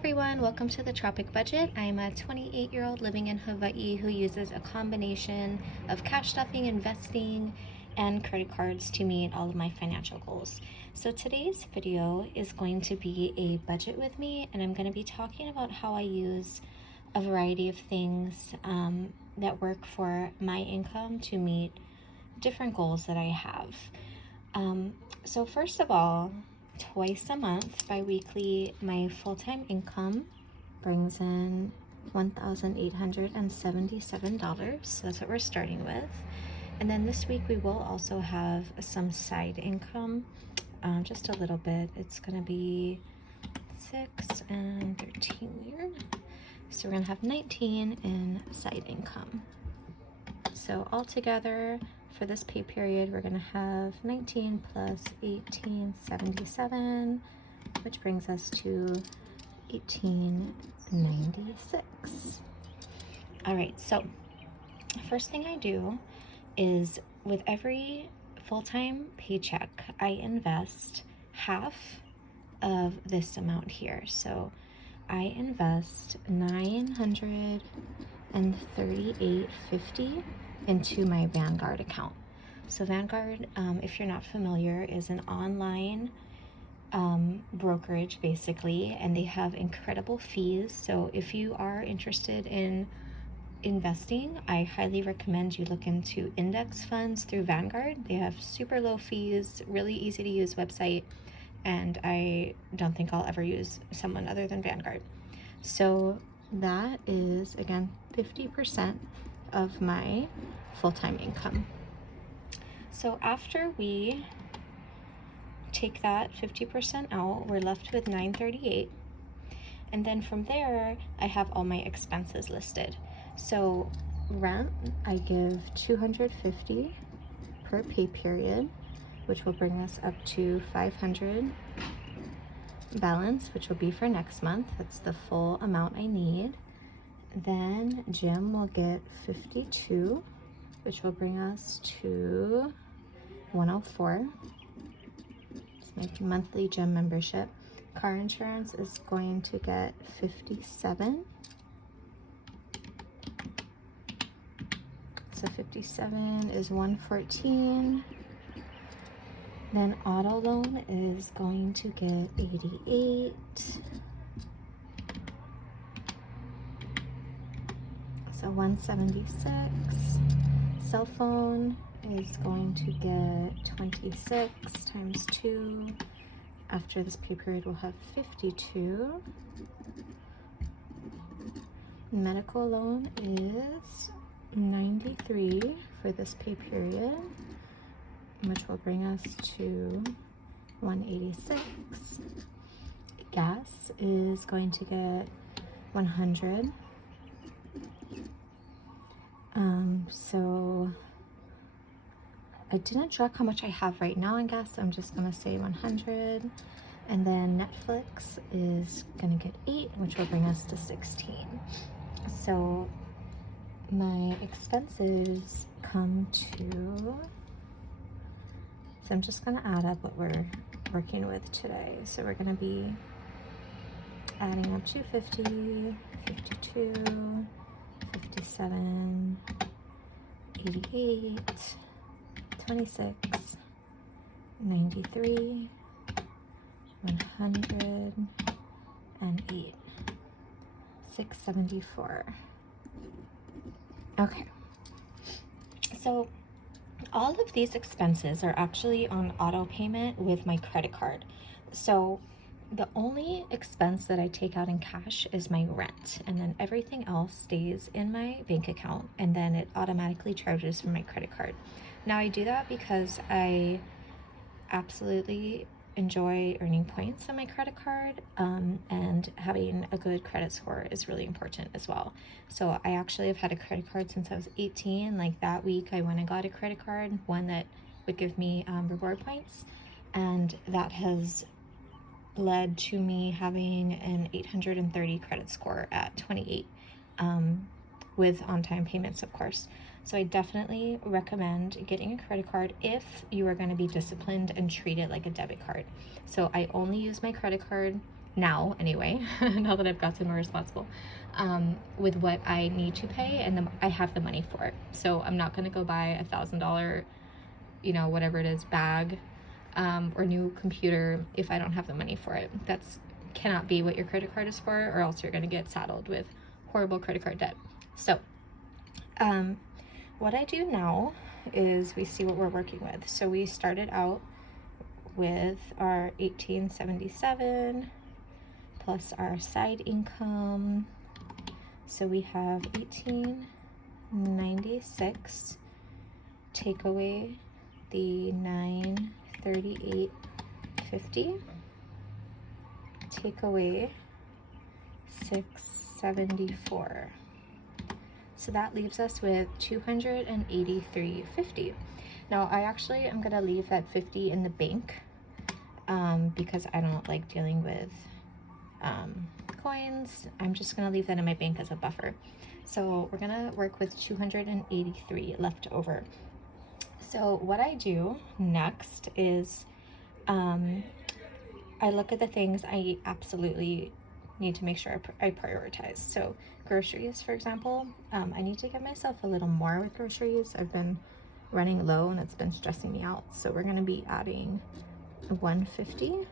everyone, welcome to the Tropic Budget. I'm a 28-year-old living in Hawaii who uses a combination of cash stuffing, investing, and credit cards to meet all of my financial goals. So today's video is going to be a budget with me, and I'm going to be talking about how I use a variety of things that work for my income to meet different goals that I have. So first of all, twice a month, bi-weekly, my full-time income brings in $1,877. So that's what we're starting with. And then this week we will also have some side income, just a little bit. It's going to be 6 and 13. So we're going to have 19 in side income. So altogether, for this pay period, we're going to have 19 plus 1877, which brings us to 1896. All right, so first thing I do is with every full-time paycheck, I invest half of this amount here. So I invest $938.50 into my Vanguard account. So Vanguard, if you're not familiar, is an online brokerage basically, and they have incredible fees. So if you are interested in investing, I highly recommend you look into index funds through Vanguard. They have super low fees, really easy to use website, and I don't think I'll ever use someone other than Vanguard. So that is, again, 50% of my full-time income. So after we take that 50% out, we're left with $938. And then from there, I have all my expenses listed. So rent, I give $250 per pay period, which will bring us up to $500 balance, which will be for next month. That's the full amount I need. Then gym will get $52, which will bring us to $104. It's my monthly gym membership. Car insurance is going to get $57. So 57 is $114. Then auto loan is going to get $88. So $176. Cell phone is going to get 26 times 2. After this pay period, we'll have 52. Medical loan is 93 for this pay period, which will bring us to 186. Gas is going to get 100. So I didn't track how much I have right now in gas, so I'm just gonna say 100. And then Netflix is gonna get 8, which will bring us to 16. So my expenses come to, so I'm just gonna add up what we're working with today. So we're gonna be adding up 250, 52, 57, 88, 26, 93, 100, and 8, 674. Okay, so all of these expenses are actually on auto payment with my credit card. So the only expense that I take out in cash is my rent, and then everything else stays in my bank account, and then it automatically charges from my credit card. Now I do that because I absolutely enjoy earning points on my credit card, and having a good credit score is really important as well. So I actually have had a credit card since I was 18. Like that week I went and got a credit card, one that would give me reward points, and that has led to me having an 830 credit score at 28, with on-time payments, of course. So I definitely recommend getting a credit card if you are going to be disciplined and treat it like a debit card. So I only use my credit card now anyway, now that I've gotten more responsible, with what I need to pay, and then I have the money for it. So I'm not gonna go buy $1,000, you know, whatever it is, bag, or new computer if I don't have the money for it. That's cannot be what your credit card is for, or else you're gonna get saddled with horrible credit card debt. So what I do now is we see what we're working with. So we started out with our 1877 plus our side income. So we have 1896, take away the 938.50, take away 674. So that leaves us with 283.50. Now I actually am gonna leave that 50 in the bank because I don't like dealing with coins. I'm just gonna leave that in my bank as a buffer. So we're gonna work with 283 left over. So what I do next is I look at the things I absolutely need to make sure I prioritize. So groceries, for example, I need to give myself a little more with groceries. I've been running low and it's been stressing me out. So we're gonna be adding 150.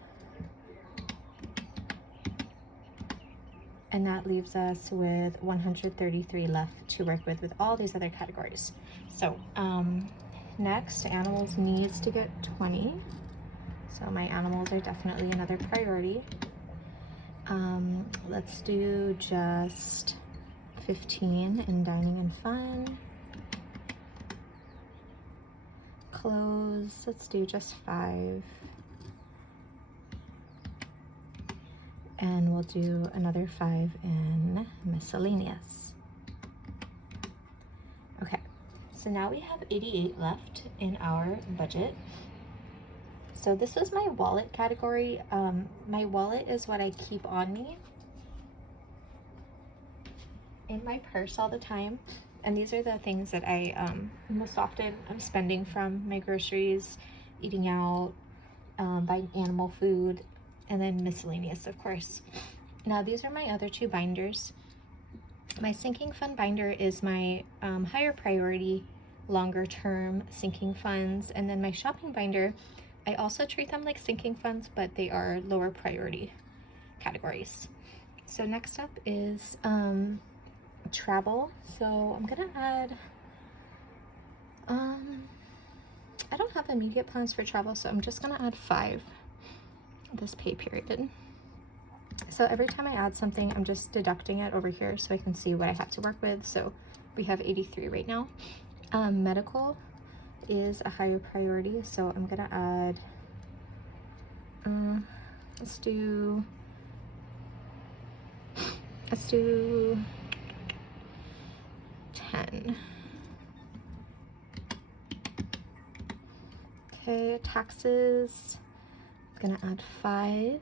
And that leaves us with 133 left to work with all these other categories. So next, animals needs to get 20. So my animals are definitely another priority. Let's do just 15 in dining and fun. Clothes, let's do just 5. And we'll do another 5 in miscellaneous. Okay, so now we have 88 left in our budget. So this was my wallet category. My wallet is what I keep on me in my purse all the time. And these are the things that I most often am spending from: my groceries, eating out, buying animal food, and then miscellaneous, of course. Now these are my other 2 binders. My sinking fund binder is my higher priority, longer term sinking funds. And then my shopping binder, I also treat them like sinking funds, but they are lower priority categories. So next up is travel. So I'm gonna add, I don't have immediate plans for travel, so I'm just gonna add 5 this pay period. So every time I add something, I'm just deducting it over here so I can see what I have to work with. So we have 83 right now. Medical is a higher priority, so I'm gonna add, let's do 10. Okay, taxes, I'm gonna add 5.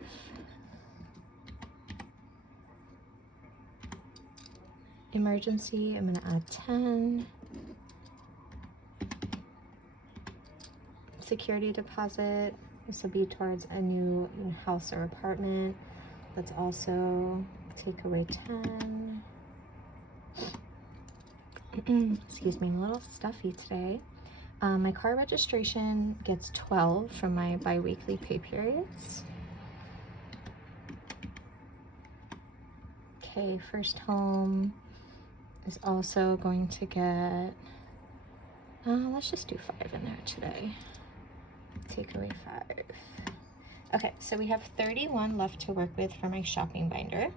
Emergency, I'm gonna add 10. Security deposit, this will be towards a new house or apartment. Let's also take away 10. Excuse me, I'm a little stuffy today. My car registration gets 12 from my bi-weekly pay periods. Okay, first home is also going to get, let's just do 5 in there today. Take away 5. Okay, so we have 31 left to work with for my shopping binder.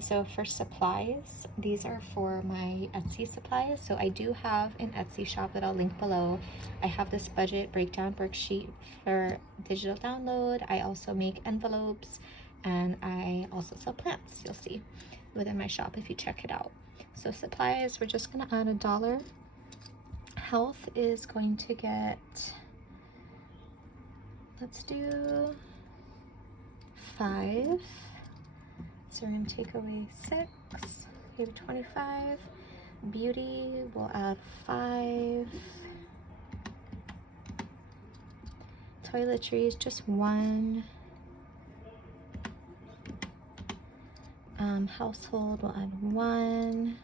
So for supplies, these are for my Etsy supplies. So I do have an Etsy shop that I'll link below. I have this budget breakdown worksheet for digital download. I also make envelopes, and I also sell plants, you'll see within my shop if you check it out. So supplies, we're just gonna add $1. Health is going to get, let's do 5. So we're gonna take away 6, we have 25. Beauty, we'll add 5. Toiletries, just 1. Household, we'll add 1.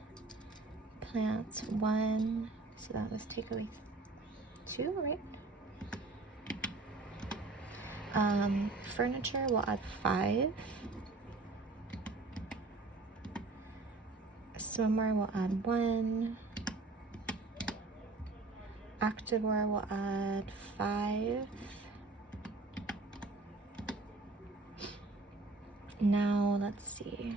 Plants, 1. So that was takeaway 2, right? Furniture, we'll add 5. Swimwear, we'll add 1. Activewear, we'll add 5. Now, let's see.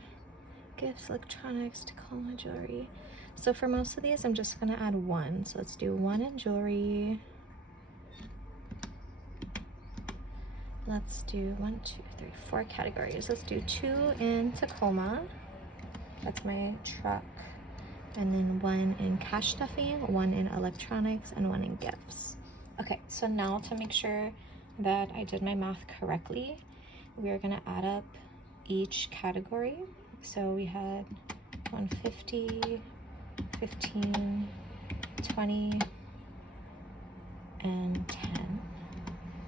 Gifts, electronics, Tacoma, jewelry. So for most of these, I'm just gonna add 1. So let's do 1 in jewelry. Let's do 1, 2, 3, 4 categories. Let's do 2 in Tacoma. That's my truck. And then 1 in cash stuffing, 1 in electronics, and 1 in gifts. Okay, so now to make sure that I did my math correctly, we are gonna add up each category. So we had 150, 15, 20, and 10.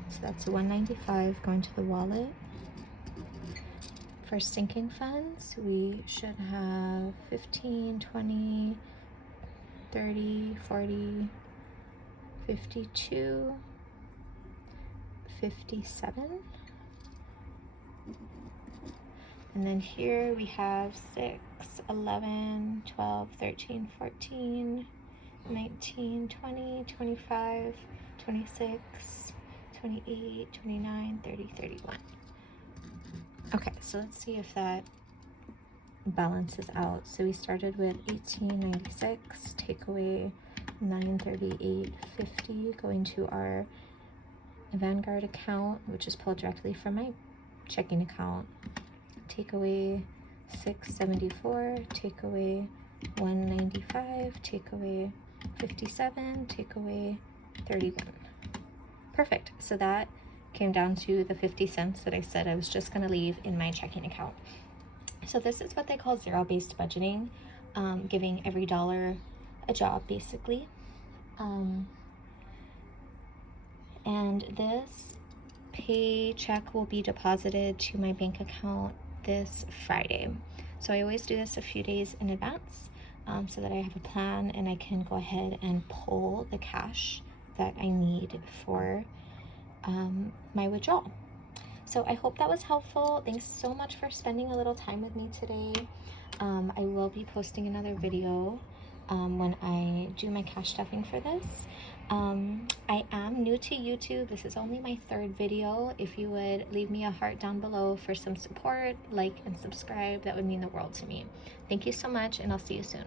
So that's 195 going to the wallet. For sinking funds, we should have 15, 20, 30, 40, 52, 57. And then here we have 6, 11, 12, 13, 14, 19, 20, 25, 26, 28, 29, 30, 31. Okay, so let's see if that balances out. So we started with 1896, take away 938.50, going to our Vanguard account, which is pulled directly from my checking account. Take away 674, take away 195, take away 57, take away 31. Perfect. So that came down to the 50 cents that I said I was just going to leave in my checking account. So this is what they call zero-based budgeting, giving every dollar a job, basically. And this paycheck will be deposited to my bank account this Friday. So I always do this a few days in advance, so that I have a plan and I can go ahead and pull the cash that I need for my withdrawal. So I hope that was helpful. Thanks so much for spending a little time with me today. I will be posting another video when I do my cash stuffing for this. I am new to YouTube. This is only my 3rd video. If you would leave me a heart down below for some support, like and subscribe, that would mean the world to me. Thank you so much, and I'll see you soon.